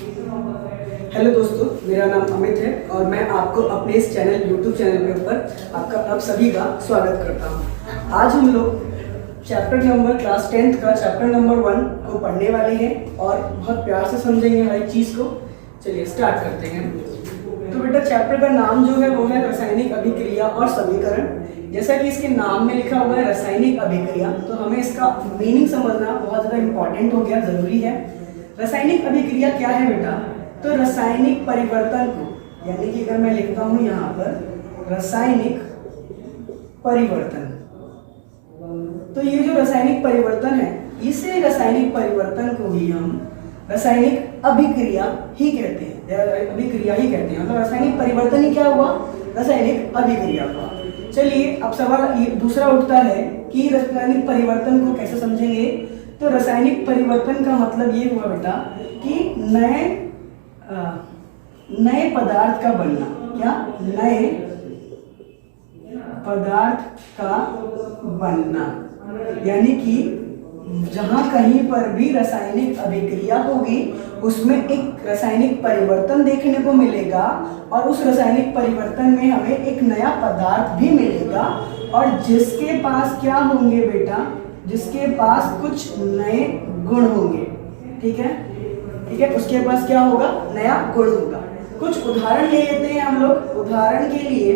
Hello दोस्तों, मेरा नाम अमित है और मैं आपको अपने इस यूट्यूब चैनल के ऊपर आप सभी का स्वागत करता हूं। आज हम लोग क्लास 10th का चैप्टर नंबर 1 को पढ़ने वाले हैं और बहुत प्यार से समझेंगे हर एक चीज़ को। चलिए स्टार्ट करते हैं। तो बेटा चैप्टर का नाम जो है वो है रासायनिक अभिक्रिया और समीकरण। जैसा कि इसके नाम में लिखा हुआ है रासायनिक अभिक्रिया, तो हमें इसका मीनिंग समझना बहुत ज़्यादा इम्पॉर्टेंट हो गया, ज़रूरी है। रासायनिक अभिक्रिया क्या है बेटा? तो रासायनिक परिवर्तन को, यानी कि अगर मैं लिखता हूं यहाँ पर रासायनिक परिवर्तन, तो ये जो रासायनिक परिवर्तन है, इसे रासायनिक परिवर्तन को ही हम रासायनिक अभिक्रिया ही कहते हैं, अभिक्रिया ही कहते हैं। मतलब रासायनिक परिवर्तन ही क्या हुआ? रासायनिक अभिक्रिया हुआ। चलिए अब सवाल ये दूसरा उठता है कि रासायनिक परिवर्तन को कैसे समझेंगे। तो रासायनिक परिवर्तन का मतलब ये हुआ बेटा कि नए पदार्थ का बनना। क्या? नए पदार्थ का बनना, यानी कि जहां कहीं पर भी रासायनिक अभिक्रिया होगी उसमें एक रासायनिक परिवर्तन देखने को मिलेगा और उस रासायनिक परिवर्तन में हमें एक नया पदार्थ भी मिलेगा और जिसके पास क्या होंगे बेटा? जिसके पास कुछ नए गुण होंगे। ठीक है, ठीक है, उसके पास क्या होगा? नया गुण होगा। कुछ उदाहरण ले लेते हैं हम लोग। उदाहरण के लिए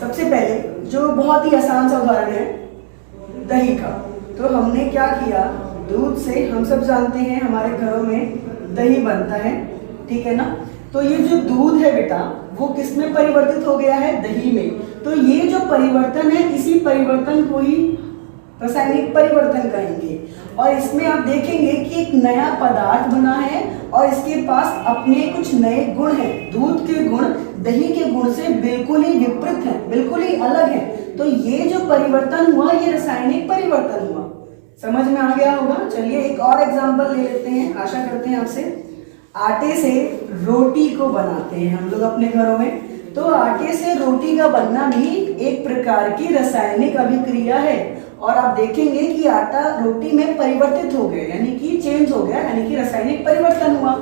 सबसे पहले जो बहुत ही आसान सा उदाहरण है दही का। तो हमने क्या किया? दूध से हम सब जानते हैं हमारे घरों में दही बनता है, ठीक है ना। तो ये जो दूध है बेटा वो किस में परिवर्तित हो गया है? दही में। तो ये जो परिवर्तन है, इसी परिवर्तन को ही रासायनिक परिवर्तन कहेंगे। और इसमें आप देखेंगे कि एक नया पदार्थ बना है और इसके पास अपने कुछ नए गुण हैं। दूध के गुण दही के गुण से बिल्कुल ही विपरीत हैं, बिल्कुल ही अलग हैं। तो ये जो परिवर्तन हुआ ये रासायनिक परिवर्तन हुआ। समझ में आ गया होगा। चलिए एक और एग्जांपल ले लेते हैं, आशा करते हैं आपसे। आटे से रोटी को बनाते हैं हम लोग अपने घरों में। तो आटे से रोटी का बनना भी एक प्रकार की रासायनिक अभिक्रिया है और आप देखेंगे कि आटा रोटी में परिवर्तित हो गया, यानी कि चेंज हो गया, यानी कि रासायनिक परिवर्तन हुआ।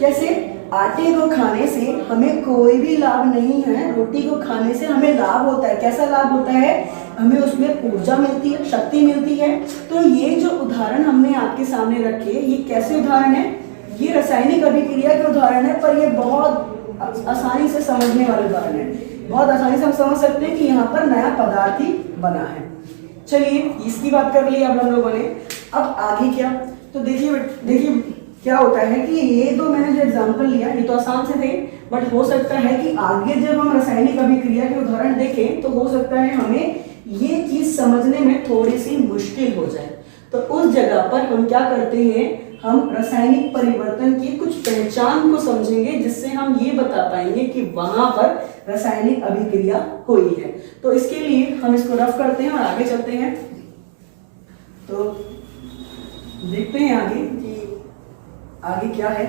कैसे? आटे को खाने से हमें कोई भी लाभ नहीं है, रोटी को खाने से हमें लाभ होता है। कैसा लाभ होता है? हमें उसमें ऊर्जा मिलती है, शक्ति मिलती है। तो ये जो उदाहरण हमने आपके सामने रखे, ये कैसे उदाहरण है? ये रासायनिक अभिक्रिया के उदाहरण है, पर ये बहुत आसानी से समझने वाले उदाहरण है। बहुत आसानी से हम समझ सकते हैं कि यहाँ पर नया पदार्थ ही बना है। चलिए इसकी बात कर ली अब हम लोगों ने। अब आगे क्या? तो देखिए क्या होता है कि ये तो मैंने जो एग्जांपल लिया ये तो आसान से थे, बट हो सकता है कि आगे जब हम रासायनिक अभिक्रिया के उदाहरण देखें तो हो सकता है हमें ये चीज समझने में थोड़ी सी मुश्किल हो जाए। तो उस जगह पर हम क्या करते हैं? हम रासायनिक परिवर्तन की कुछ पहचान को समझेंगे, जिससे हम ये बता पाएंगे कि वहां पर रासायनिक अभिक्रिया हुई है। तो इसके लिए हम इसको रफ करते हैं और आगे चलते हैं। तो देखते हैं आगे कि आगे क्या है।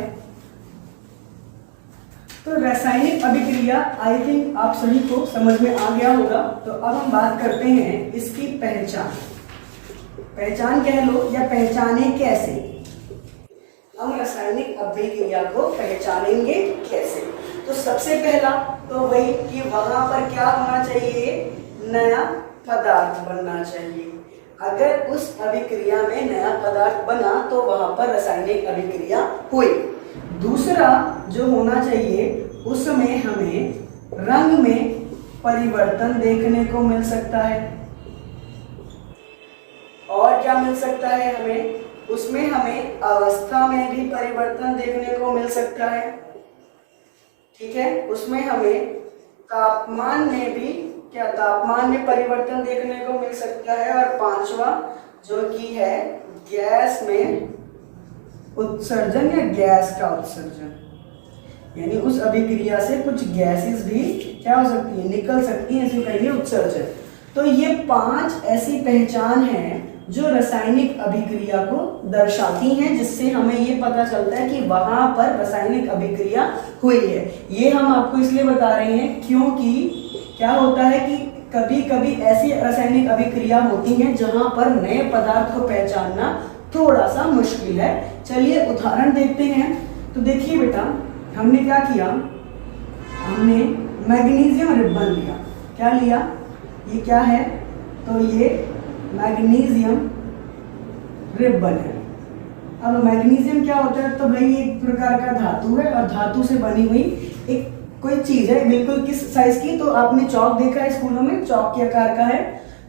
तो रासायनिक अभिक्रिया आई थिंक आप सभी को समझ में आ गया होगा। तो अब हम बात करते हैं इसकी पहचान कह लो या पहचाने कैसे। हम रासायनिक अभिक्रिया को पहचानेंगे कैसे? तो सबसे पहला तो वही कि वहां पर क्या होना चाहिए? नया पदार्थ बनना चाहिए। अगर उस अभिक्रिया में नया पदार्थ बना तो वहां पर रासायनिक अभिक्रिया हुई। दूसरा जो होना चाहिए, उसमें हमें रंग में परिवर्तन देखने को मिल सकता है। और क्या मिल सकता है हमें? उसमें हमें अवस्था में भी परिवर्तन देखने को मिल सकता है। ठीक है, उसमें हमें तापमान में परिवर्तन देखने को मिल सकता है। और पांचवा जो कि है गैस में उत्सर्जन या गैस का उत्सर्जन, यानी उस अभिक्रिया से कुछ गैसेस भी क्या हो सकती है? निकल सकती है, इसे कहिए उत्सर्जन। तो ये 5 ऐसी पहचान है जो रासायनिक अभिक्रिया को दर्शाती हैं, जिससे हमें ये पता चलता है कि वहां पर रासायनिक अभिक्रिया हुई है। ये हम आपको इसलिए बता रहे हैं क्योंकि क्या होता है कि कभी कभी ऐसी रासायनिक अभिक्रिया होती हैं जहां पर नए पदार्थ को पहचानना थोड़ा सा मुश्किल है। चलिए उदाहरण देखते हैं। तो देखिए बेटा, हमने क्या किया, हमने मैग्नीशियम रिबन लिया। क्या लिया, ये क्या है, तो ये मैग्नीशियम रिबन है। अब मैग्नीशियम क्या होता है, तो भाई एक प्रकार का धातु है और धातु से बनी हुई एक कोई चीज है, बिल्कुल किस साइज की, तो आपने चौक देखा है स्कूलों में, चौक के आकार का है।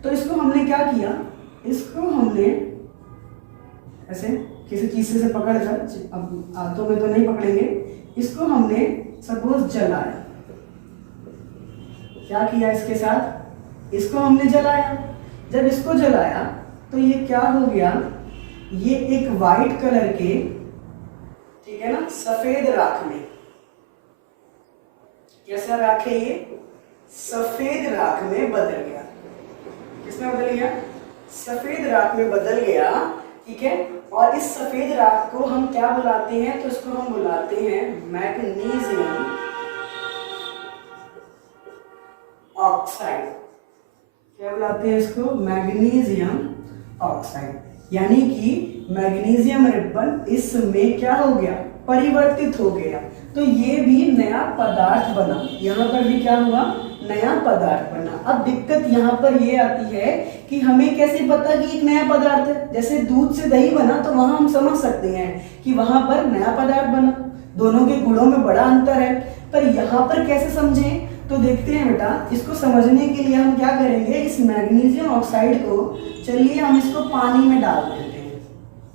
तो इसको हमने क्या किया, इसको हमने ऐसे किसी चीज से पकड़कर, अब हाथों में तो नहीं पकड़ेंगे, इसको हमने सपोज जलाया। क्या किया इसके साथ, इसको हमने जलाया। जब इसको जलाया तो ये क्या हो गया, ये एक वाइट कलर के, ठीक है ना, सफेद राख में, कैसा राख है ये, सफेद राख में बदल गया। किसमें बदल गया, सफेद राख में बदल गया। ठीक है, और इस सफेद राख को हम क्या बुलाते हैं, तो इसको हम बुलाते हैं मैग्नीशियम ऑक्साइड। क्या बुलाते हैं इसको, मैग्नीशियम ऑक्साइड। यानी कि मैग्नीशियम रिबन इसमें क्या हो गया, परिवर्तित हो गया। तो ये भी नया पदार्थ बना, यहाँ पर भी क्या हुआ, नया पदार्थ बना। अब दिक्कत यहाँ पर ये आती है कि हमें कैसे पता कि एक नया पदार्थ है। जैसे दूध से दही बना तो वहां हम समझ सकते हैं कि वहां पर नया पदार्थ बना, दोनों के गुणों में बड़ा अंतर है। पर यहाँ पर कैसे समझें, तो देखते हैं बेटा, इसको समझने के लिए हम क्या करेंगे, इस मैग्नीशियम ऑक्साइड को, चलिए हम इसको पानी में डाल देते हैं।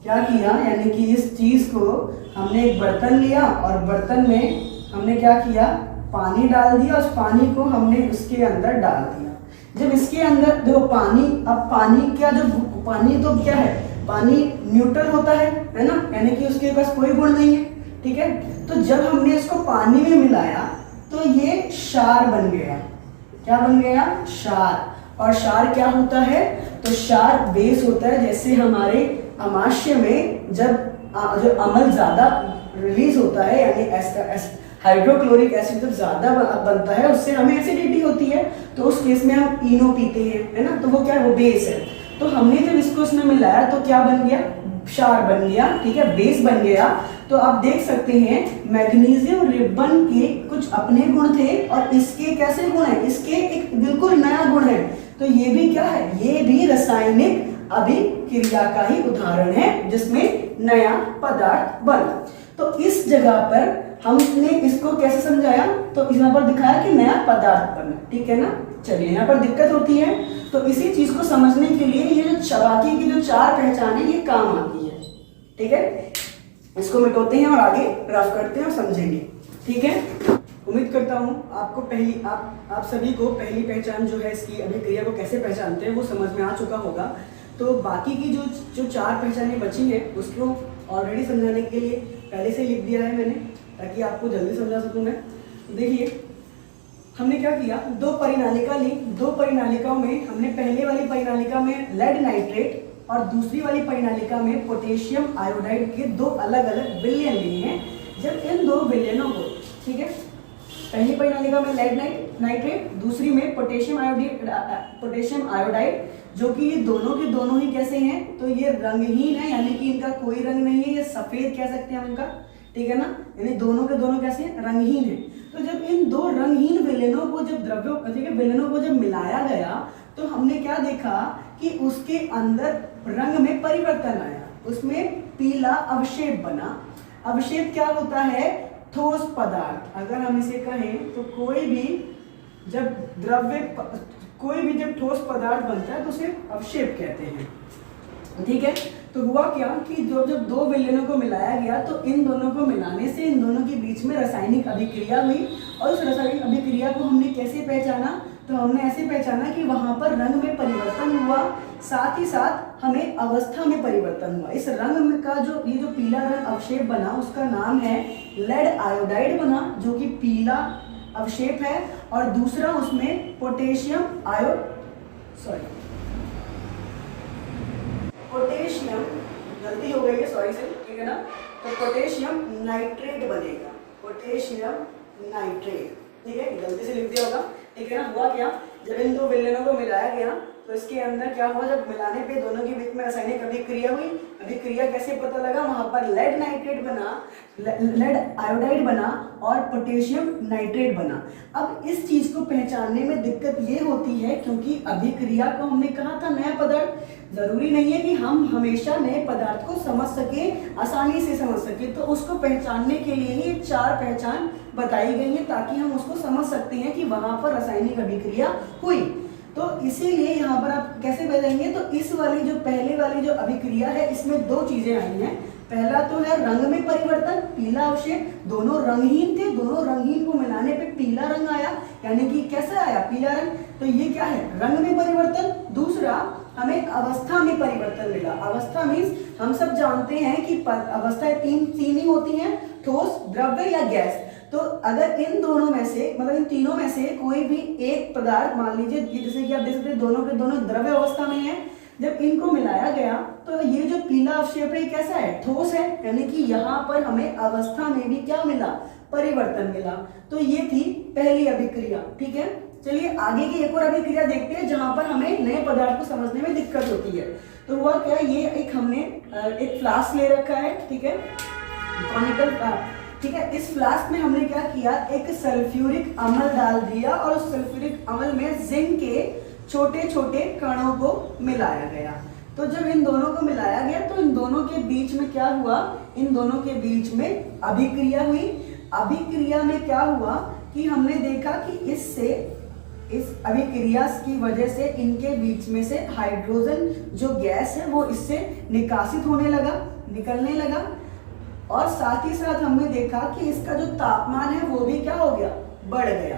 क्या किया, यानी कि इस चीज को हमने एक बर्तन लिया और बर्तन में हमने क्या किया, पानी डाल दिया। उस पानी को हमने उसके अंदर डाल दिया। जब इसके अंदर देखो पानी, अब पानी क्या, जो पानी तो क्या है, पानी न्यूट्रल होता है ना, यानी कि उसके पास कोई गुण नहीं है। ठीक है, तो जब हमने इसको पानी में मिलाया तो ये क्षार बन गया। क्या बन गया, क्षार। और क्षार क्या होता है, तो क्षार बेस होता है। जैसे हमारे अमाशय में जब जो अम्ल ज्यादा रिलीज होता है, यानी हाइड्रोक्लोरिक एसिड जब ज्यादा बनता है, उससे हमें एसिडिटी होती है, तो उस केस में हम इनो पीते हैं, है ना, तो वो क्या है, वो बेस है। तो हमने जब इसको इसमें मिलाया तो क्या बन गया, क्षार बन गया। ठीक है, बेस बन गया। तो आप देख सकते हैं मैग्नीशियम रिबन के कुछ अपने गुण थे और इसके कैसे गुण है, इसके एक बिल्कुल नया गुण है। तो ये भी क्या है, ये भी रासायनिक अभिक्रिया का ही उदाहरण है जिसमें नया पदार्थ बना। तो इस जगह पर हमने इसको कैसे समझाया, तो यहाँ पर दिखाया कि नया पदार्थ बना। ठीक है ना, चलिए यहाँ पर दिक्कत होती है, तो इसी चीज को समझने के लिए ये जो चबाकी की जो चार पहचान है ये काम आती है। ठीक है, इसको मिटाते हैं और आगे रफ करते हैं और समझेंगे। ठीक है, उम्मीद करता हूँ आपको आप सभी को पहली पहचान जो है इसकी अभिक्रिया को कैसे पहचानते हैं वो समझ में आ चुका होगा। तो बाकी की जो चार पहचानें बची है उसको ऑलरेडी समझाने के लिए पहले से लिख दिया है मैंने, ताकि आपको जल्दी समझा सकूं मैं। देखिए हमने क्या किया, दो परिनालिका ली। दो परिनालिकाओं में हमने पहले वाली परिनालिका में लेड नाइट्रेट और दूसरी वाली परिनालिका में पोटेशियम आयोडाइड के दो अलग अलग विलयन लिए हैं। जब इन दो विलयनों को, ठीक है, पहली परिनालिका में लेड नाइट्रेट, दूसरी में पोटेशियम आयोडाइड, जो कि ये दोनों के दोनों ही कैसे हैं, तो ये रंगहीन है, यानी कि इनका कोई रंग नहीं है, ये सफेद कह सकते हैं इनका। ठीक है ना, यानी दोनों के दोनों कैसे रंगहीन है। तो जब इन दो रंगहीन विलयनों को विलयनों को जब मिलाया गया तो हमने क्या देखा कि उसके अंदर रंग में परिवर्तन आया, उसमें पीला अवशेप बना। अवशेप क्या होता है, ठोस पदार्थ। अगर हम इसे कहें तो कोई भी जब ठोस पदार्थ बनता है तो उसे अवशेप कहते हैं। ठीक है, तो हुआ क्या कि जब दो विलयनों को मिलाया गया तो इन दोनों को मिलाने से इन दोनों के बीच में रासायनिक अभिक्रिया हुई। और उस रासायनिक अभिक्रिया को हमने कैसे पहचाना, तो हमने ऐसे पहचाना कि वहां पर रंग में परिवर्तन हुआ, साथ ही साथ हमें अवस्था में परिवर्तन हुआ। इस रंग में का ये जो पीला रंग अवशेप बना उसका नाम है लेड आयोडाइड बना, जो कि पीला अवशेप है। और दूसरा उसमें पोटेशियम, गलती हो गई है, सॉरी से, ठीक है ना, तो पोटेशियम नाइट्रेट बनेगा, पोटेशियम नाइट्रेट। ठीक है, गलती से लिख दिया होगा। ठीक है ना, हुआ क्या, जब इन दो विलयनों को मिलाया गया तो इसके अंदर क्या हुआ, जब मिलाने पे दोनों के बीच में रासायनिक अभिक्रिया हुई। अभिक्रिया कैसे पता लगा, वहां पर लेड नाइट्रेट बना, लेड आयोडाइड बना और पोटेशियम नाइट्रेट बना। अब इस चीज को पहचानने में दिक्कत ये होती है क्योंकि अभिक्रिया को हमने कहा था नया पदार्थ, जरूरी नहीं है कि हम हमेशा नए पदार्थ को समझ सके, आसानी से समझ सके। तो उसको पहचानने के लिए ही 4 पहचान बताई गई है ताकि हम उसको समझ सकते हैं कि वहां पर रासायनिक अभिक्रिया हुई। तो इसीलिए यहाँ पर आप कैसे बदलेंगे, तो इस वाली जो पहले वाली जो अभिक्रिया है इसमें 2 चीजें आई हैं। पहला तो है रंग में परिवर्तन, पीला अवशेष, दोनों रंगहीन थे, दोनों रंगहीन को मिलाने पे पीला रंग आया, यानी कि कैसा आया, पीला रंग। तो ये क्या है, रंग में परिवर्तन। दूसरा हमें अवस्था में परिवर्तन मिला। अवस्था मीन्स हम सब जानते हैं कि अवस्थाएं तीन ही होती हैं, ठोस, द्रव्य या गैस। तो अगर इन दोनों में से, मतलब इन तीनों में से कोई भी एक पदार्थ, मान लीजिए जैसे कि आप देख सकते हैं दोनों के दोनों द्रव्य अवस्था में है, जब इनको मिलाया गया तो ये जो पीला अवक्षेप है कैसा है, ठोस है, यानी कि यहाँ पर हमें अवस्था में भी क्या मिला, परिवर्तन मिला। तो ये थी पहली अभिक्रिया। ठीक है, चलिए आगे की एक और अभिक्रिया देखते हैं जहां पर हमें नए पदार्थ को समझने में दिक्कत होती है। तो हुआ क्या, ये एक हमने एक फ्लास्क ले रखा है, ठीक है, कॉनिकल, ठीक है। इस फ्लास्क में हमने क्या किया, एक सल्फ्यूरिक अम्ल डाल दिया और उस सल्फ्यूरिक अम्ल में जिंक के छोटे छोटे कणों को मिलाया गया। तो जब इन दोनों को मिलाया गया तो इन दोनों के बीच में क्या हुआ, इन दोनों के बीच में अभिक्रिया हुई। अभिक्रिया में क्या हुआ कि हमने देखा कि इससे, इस अभिक्रिया की वजह से इनके बीच में से हाइड्रोजन जो गैस है वो इससे निकासित होने लगा, निकलने लगा। और साथ ही साथ हमने देखा कि इसका जो तापमान है वो भी क्या हो गया, बढ़ गया।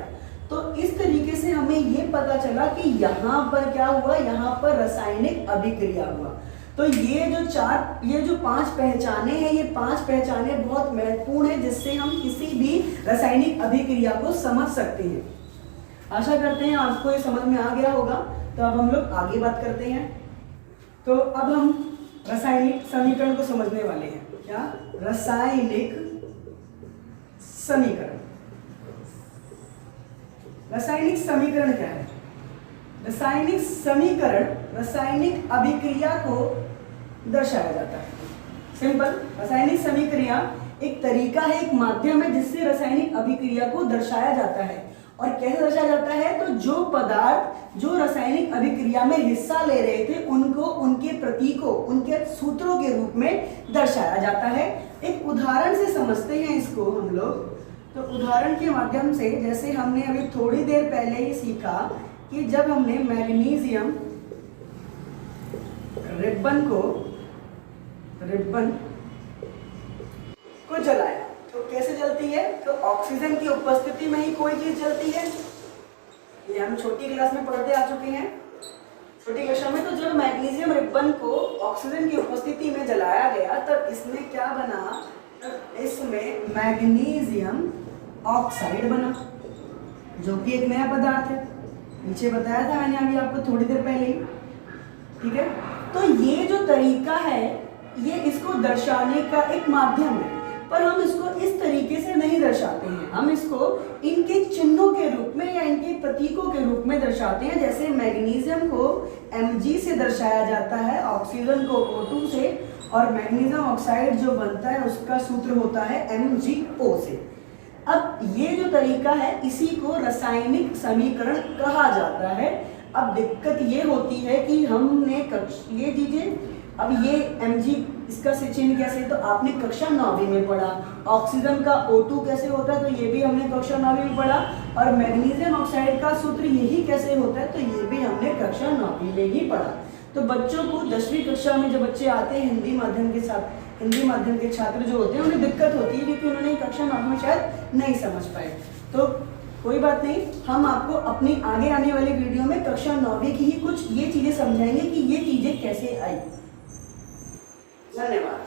तो इस तरीके से हमें ये पता चला कि यहाँ पर क्या हुआ, यहाँ पर रासायनिक अभिक्रिया हुआ। तो ये जो 5 पहचाने हैं, ये 5 पहचाने बहुत महत्वपूर्ण है जिससे हम किसी भी रासायनिक अभिक्रिया को समझ सकते हैं। आशा करते हैं आपको ये समझ में आ गया होगा। तो अब हम लोग आगे बात करते हैं। तो अब हम रासायनिक समीकरण को समझने वाले हैं। क्या, रासायनिक समीकरण। रासायनिक समीकरण क्या है, रासायनिक समीकरण रासायनिक अभिक्रिया को दर्शाया जाता है। सिंपल, रासायनिक समीकरण एक तरीका है, एक माध्यम है जिससे रासायनिक अभिक्रिया को दर्शाया जाता है। और कैसे दर्शाया जाता है, तो जो पदार्थ जो रासायनिक अभिक्रिया में हिस्सा ले रहे थे उनको उनके प्रतीकों, उनके सूत्रों के रूप में दर्शाया जाता है। एक उदाहरण से समझते हैं इसको हम लोग। तो उदाहरण के माध्यम से, जैसे हमने अभी थोड़ी देर पहले ही सीखा कि जब हमने मैग्नीशियम रिबन को जलाया तो कैसे जलती है, तो ऑक्सीजन की उपस्थिति में ही कोई चीज जलती है। ये हम छोटी क्लास में पढ़ते आ चुके हैं, छोटी कक्षा में। तो जब मैग्नीशियम रिबन को ऑक्सीजन की उपस्थिति में जलाया गया तब इसमें क्या बना, इसमें मैग्नीशियम ऑक्साइड बना, जो कि एक नया पदार्थ है। नीचे बताया था मैंने अभी आपको थोड़ी देर पहले ही। ठीक है, तो ये जो तरीका है ये इसको दर्शाने का एक माध्यम है, पर हम इसको इस तरीके से नहीं दर्शाते हैं। हम इसको इनके चिन्हों के रूप में या इनके प्रतीकों के रूप में दर्शाते हैं। जैसे मैग्नीशियम को Mg से दर्शाया जाता है, ऑक्सीजन को O2 से, और मैग्नीशियम ऑक्साइड जो बनता है उसका सूत्र होता है MgO से। अब ये जो तरीका है इसी को रासायनिक समीकरण कहा जाता है। अब दिक्कत ये होती है कि हमने ये दीजिए, अब ये Mg इसका चिन्ह कैसे, तो आपने कक्षा 9वीं में पढ़ा। ऑक्सीजन का O2 कैसे होता है, तो ये भी हमने कक्षा 9वीं में पढ़ा। और मैग्नीशियम ऑक्साइड का सूत्र यही कैसे होता है, तो ये भी हमने कक्षा 9वीं में ही पढ़ा। तो बच्चों को 10वीं कक्षा में जब बच्चे आते हैं हिंदी माध्यम के छात्र जो होते हैं उन्हें दिक्कत होती है क्योंकि उन्होंने कक्षा 9वीं में शायद नहीं समझ पाए। तो कोई बात नहीं, हम आपको अपनी आगे आने वाली वीडियो में कक्षा 9वीं की ही कुछ ये चीजें समझाएंगे कि ये चीजें कैसे आई। धन्यवाद।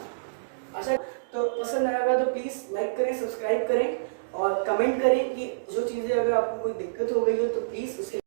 अच्छा, तो पसंद आएगा तो प्लीज लाइक करें, सब्सक्राइब करें और कमेंट करें कि जो चीजें अगर आपको कोई दिक्कत हो गई हो तो प्लीज उसे